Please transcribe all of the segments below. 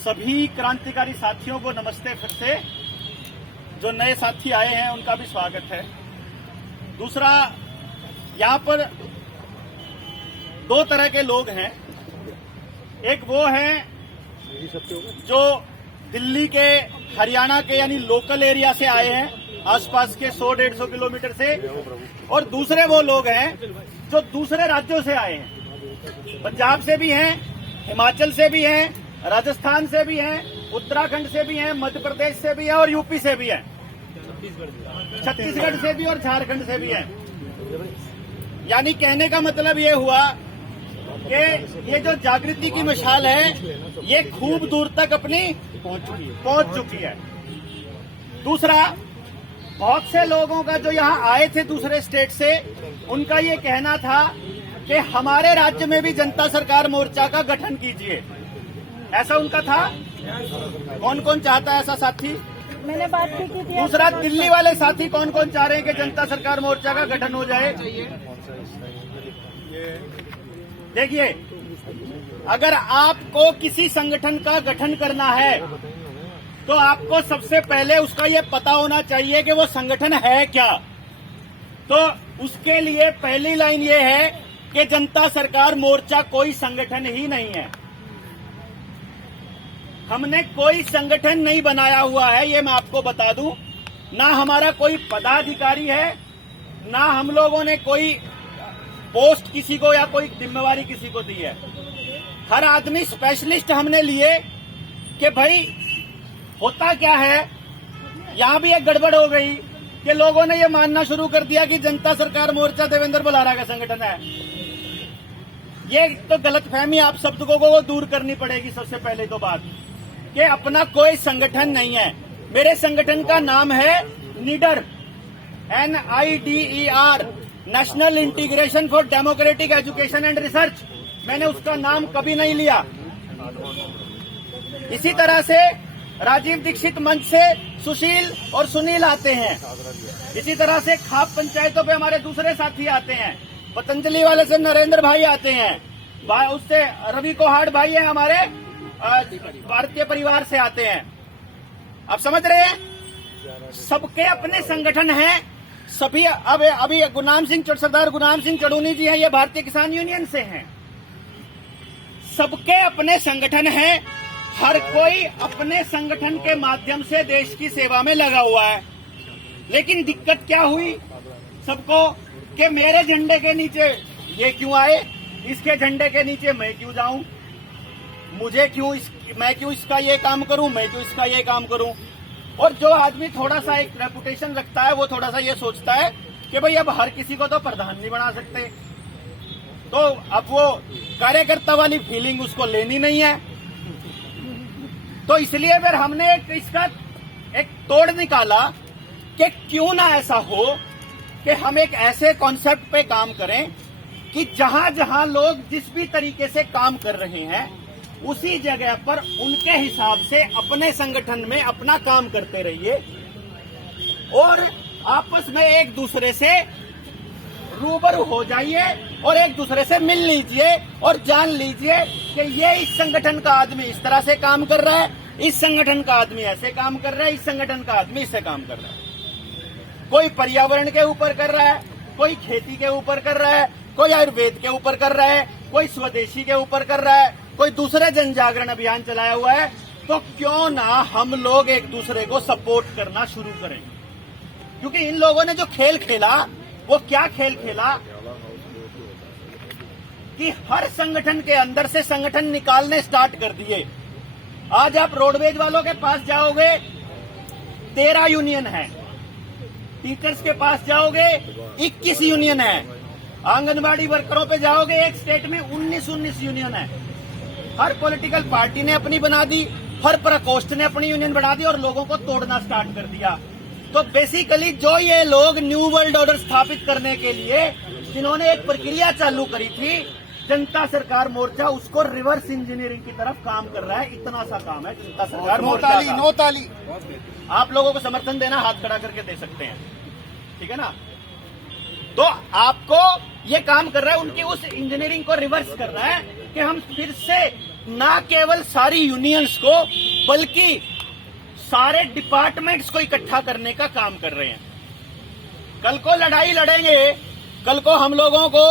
सभी क्रांतिकारी साथियों को नमस्ते। फिर से जो नए साथी आए हैं उनका भी स्वागत है। दूसरा, यहाँ पर दो तरह के लोग हैं। एक वो हैं जो दिल्ली के, हरियाणा के यानी लोकल एरिया से आए हैं, आसपास के 100-150 किलोमीटर से, और दूसरे वो लोग हैं जो दूसरे राज्यों से आए हैं। पंजाब से भी हैं, हिमाचल से भी हैं, राजस्थान से भी हैं, उत्तराखंड से भी हैं, मध्य प्रदेश से भी हैं और यूपी से भी हैं, छत्तीसगढ़ से भी और झारखंड से भी हैं। यानी कहने का मतलब ये हुआ कि ये जो जागृति की मशाल है ये खूब दूर तक अपनी पहुंच चुकी है। दूसरा, बहुत से लोगों का जो यहाँ आए थे दूसरे स्टेट से, उनका ये कहना था कि हमारे राज्य में भी जनता सरकार मोर्चा का गठन कीजिए, ऐसा उनका था। कौन कौन चाहता है ऐसा साथी? मैंने बात भी की थी। दूसरा, दिल्ली वाले साथी कौन कौन चाह रहे हैं कि जनता सरकार मोर्चा का गठन हो जाए? देखिए, अगर आपको किसी संगठन का गठन करना है तो आपको सबसे पहले उसका ये पता होना चाहिए कि वो संगठन है क्या। तो उसके लिए पहली लाइन ये है कि जनता सरकार मोर्चा कोई संगठन ही नहीं है। हमने कोई संगठन नहीं बनाया हुआ है, ये मैं आपको बता दूं। ना हमारा कोई पदाधिकारी है, ना हम लोगों ने कोई पोस्ट किसी को या कोई जिम्मेवारी किसी को दी है। हर आदमी स्पेशलिस्ट हमने लिए कि भाई होता क्या है। यहां भी एक गड़बड़ हो गई कि लोगों ने ये मानना शुरू कर दिया कि जनता सरकार मोर्चा देवेंद्र बुलारा का संगठन है। ये तो गलतफहमी आप सब लोगों को दूर करनी पड़ेगी। सबसे पहले तो बात कि अपना कोई संगठन नहीं है। मेरे संगठन का नाम है नीडर, NIDER, national integration for democratic education and research. मैंने उसका नाम कभी नहीं लिया। इसी तरह से राजीव दीक्षित मंच से सुशील और सुनील आते हैं। इसी तरह से खाप पंचायतों पे हमारे दूसरे साथी आते हैं। पतंजलि वाले से नरेंद्र भाई आते हैं, उससे रवि कोहाड़ भाई है हमारे भारतीय परिवार से आते हैं। आप समझ रहे हैं, सबके अपने संगठन हैं सभी। अब अभी सरदार गुलाम सिंह चड़ूनी जी हैं, ये भारतीय किसान यूनियन से हैं। सबके अपने संगठन हैं। हर कोई अपने संगठन के माध्यम से देश की सेवा में लगा हुआ है। लेकिन दिक्कत क्या हुई सबको कि मेरे झंडे के नीचे ये क्यों आए, इसके झंडे के नीचे मैं क्यों जाऊं, मैं क्यों इसका ये काम करूं, मैं क्यों इसका ये काम करूं। और जो आदमी थोड़ा सा एक रेपुटेशन रखता है वो थोड़ा सा ये सोचता है कि भाई अब हर किसी को तो प्रधान नहीं बना सकते, तो अब वो कार्यकर्ता वाली फीलिंग उसको लेनी नहीं है। तो इसलिए फिर हमने इसका एक तोड़ निकाला कि क्यों ना ऐसा हो कि हम एक ऐसे कॉन्सेप्ट पे काम करें कि जहां जहां लोग जिस भी तरीके से काम कर रहे हैं उसी जगह पर उनके हिसाब से अपने संगठन में अपना काम करते रहिए और आपस में एक दूसरे से रूबरू हो जाइए और एक दूसरे से मिल लीजिए और जान लीजिए कि ये इस संगठन का आदमी इस तरह से काम कर रहा है, इस संगठन का आदमी ऐसे काम कर रहा है, इस संगठन का आदमी इससे काम कर रहा है। कोई पर्यावरण के ऊपर कर रहा है, कोई खेती के ऊपर कर रहा है, कोई आयुर्वेद के ऊपर कर रहा है, कोई स्वदेशी के ऊपर कर रहा है, कोई दूसरे जन जागरण अभियान चलाया हुआ है। तो क्यों ना हम लोग एक दूसरे को सपोर्ट करना शुरू करें। क्योंकि इन लोगों ने जो खेल खेला वो क्या खेल खेला कि हर संगठन के अंदर से संगठन निकालने स्टार्ट कर दिए। आज आप रोडवेज वालों के पास जाओगे 13 यूनियन है, टीचर्स के पास जाओगे 21 यूनियन है, आंगनबाड़ी वर्करों पे जाओगे एक स्टेट में 19 यूनियन है। हर पॉलिटिकल पार्टी ने अपनी बना दी, हर प्रकोष्ठ ने अपनी यूनियन बना दी और लोगों को तोड़ना स्टार्ट कर दिया। तो बेसिकली जो ये लोग न्यू वर्ल्ड ऑर्डर स्थापित करने के लिए जिन्होंने एक प्रक्रिया चालू करी थी, जनता सरकार मोर्चा उसको रिवर्स इंजीनियरिंग की तरफ काम कर रहा है। इतना सा काम है जनता सरकार मोर्चा का। नो ताली। आप लोगों को समर्थन देना हाथ खड़ा करके दे सकते हैं, ठीक है ना। तो आपको ये काम कर रहा है, उनकी उस इंजीनियरिंग को रिवर्स कर रहा है कि हम फिर से ना केवल सारी यूनियंस को बल्कि सारे डिपार्टमेंट्स को इकट्ठा करने का काम कर रहे हैं। कल को लड़ाई लड़ेंगे, कल को हम लोगों को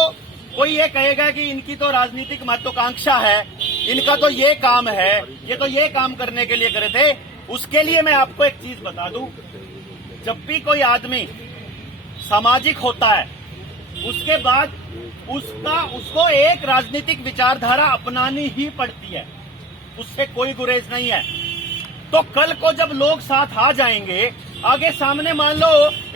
कोई ये कहेगा कि इनकी तो राजनीतिक महत्वाकांक्षा है, इनका तो ये काम है, ये तो ये काम करने के लिए करे थे। उसके लिए मैं आपको एक चीज बता दूं, जब भी कोई आदमी सामाजिक होता है उसके बाद उसको एक राजनीतिक विचारधारा अपनानी ही पड़ती है, उससे कोई गुरेज नहीं है। तो कल को जब लोग साथ आ जाएंगे, आगे सामने मान लो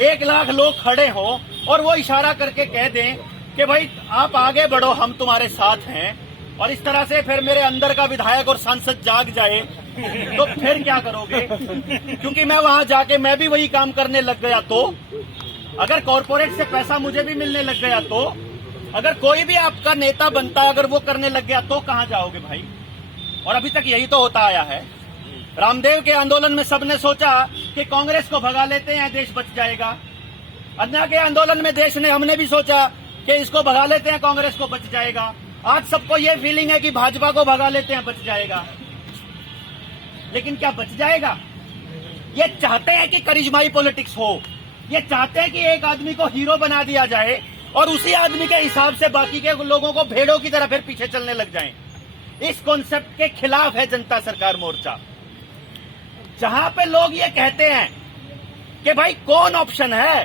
1 लाख लोग खड़े हों और वो इशारा करके कह दें कि भाई आप आगे बढ़ो, हम तुम्हारे साथ हैं, और इस तरह से फिर मेरे अंदर का विधायक और सांसद जाग जाए, तो फिर क्या करोगे? क्योंकि मैं वहां जाके मैं भी वही काम करने लग गया, तो अगर कॉर्पोरेट से पैसा मुझे भी मिलने लग गया, तो अगर कोई भी आपका नेता बनता है अगर वो करने लग गया, तो कहां जाओगे भाई? और अभी तक यही तो होता आया है। रामदेव के आंदोलन में सबने सोचा कि कांग्रेस को भगा लेते हैं, देश बच जाएगा। अन्ना के आंदोलन में हमने भी सोचा कि इसको भगा लेते हैं, कांग्रेस को बच जाएगा। आज सबको ये फीलिंग है कि भाजपा को भगा लेते हैं, बच जाएगा। लेकिन क्या बच जाएगा? ये चाहते हैं कि करिश्माई पॉलिटिक्स हो, ये चाहते हैं कि एक आदमी को हीरो बना दिया जाए और उसी आदमी के हिसाब से बाकी के लोगों को भेड़ों की तरह फिर पीछे चलने लग जाएं। इस कॉन्सेप्ट के खिलाफ है जनता सरकार मोर्चा। जहां पे लोग ये कहते हैं कि भाई कौन ऑप्शन है,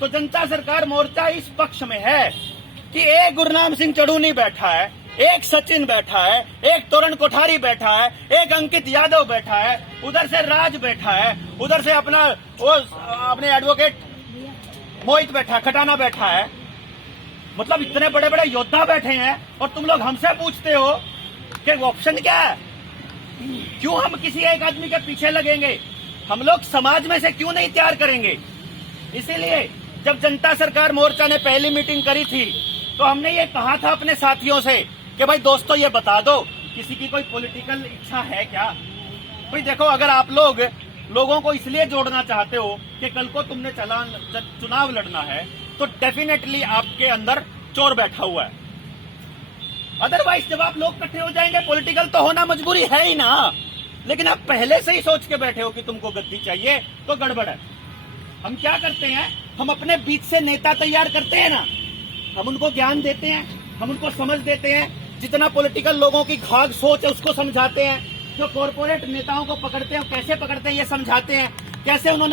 तो जनता सरकार मोर्चा इस पक्ष में है कि एक गुरनाम सिंह चढ़ूनी बैठा है, एक सचिन बैठा है, एक तोरण कोठारी बैठा है, एक अंकित यादव बैठा है, उधर से राज बैठा है, उधर से अपने एडवोकेट मोहित बैठा, खटाना बैठा है। मतलब इतने बड़े बड़े योद्धा बैठे हैं और तुम लोग हमसे पूछते हो कि ऑप्शन क्या है? क्यों हम किसी एक आदमी के पीछे लगेंगे? हम लोग समाज में से क्यों नहीं तैयार करेंगे? इसीलिए जब जनता सरकार मोर्चा ने पहली मीटिंग करी थी तो हमने ये कहा था अपने साथियों से कि भाई दोस्तों ये बता दो किसी की कोई पॉलिटिकल इच्छा है क्या? भाई देखो, अगर आप लोगों को इसलिए जोड़ना चाहते हो कि कल को तुमने चुनाव लड़ना है, तो डेफिनेटली आपके अंदर चोर बैठा हुआ है। अदरवाइज जब आप लोग इकट्ठे हो जाएंगे, पॉलिटिकल तो होना मजबूरी है ही ना। लेकिन आप पहले से ही सोच के बैठे हो कि तुमको गद्दी चाहिए, तो गड़बड़ है। हम क्या करते हैं, हम अपने बीच से नेता तैयार करते हैं ना, हम उनको ज्ञान देते हैं, हम उनको समझ देते हैं, जितना पॉलिटिकल लोगों की घाघ सोच है उसको समझाते हैं, जो कॉर्पोरेट नेताओं को पकड़ते हैं कैसे पकड़ते हैं ये समझाते हैं, कैसे उन्होंने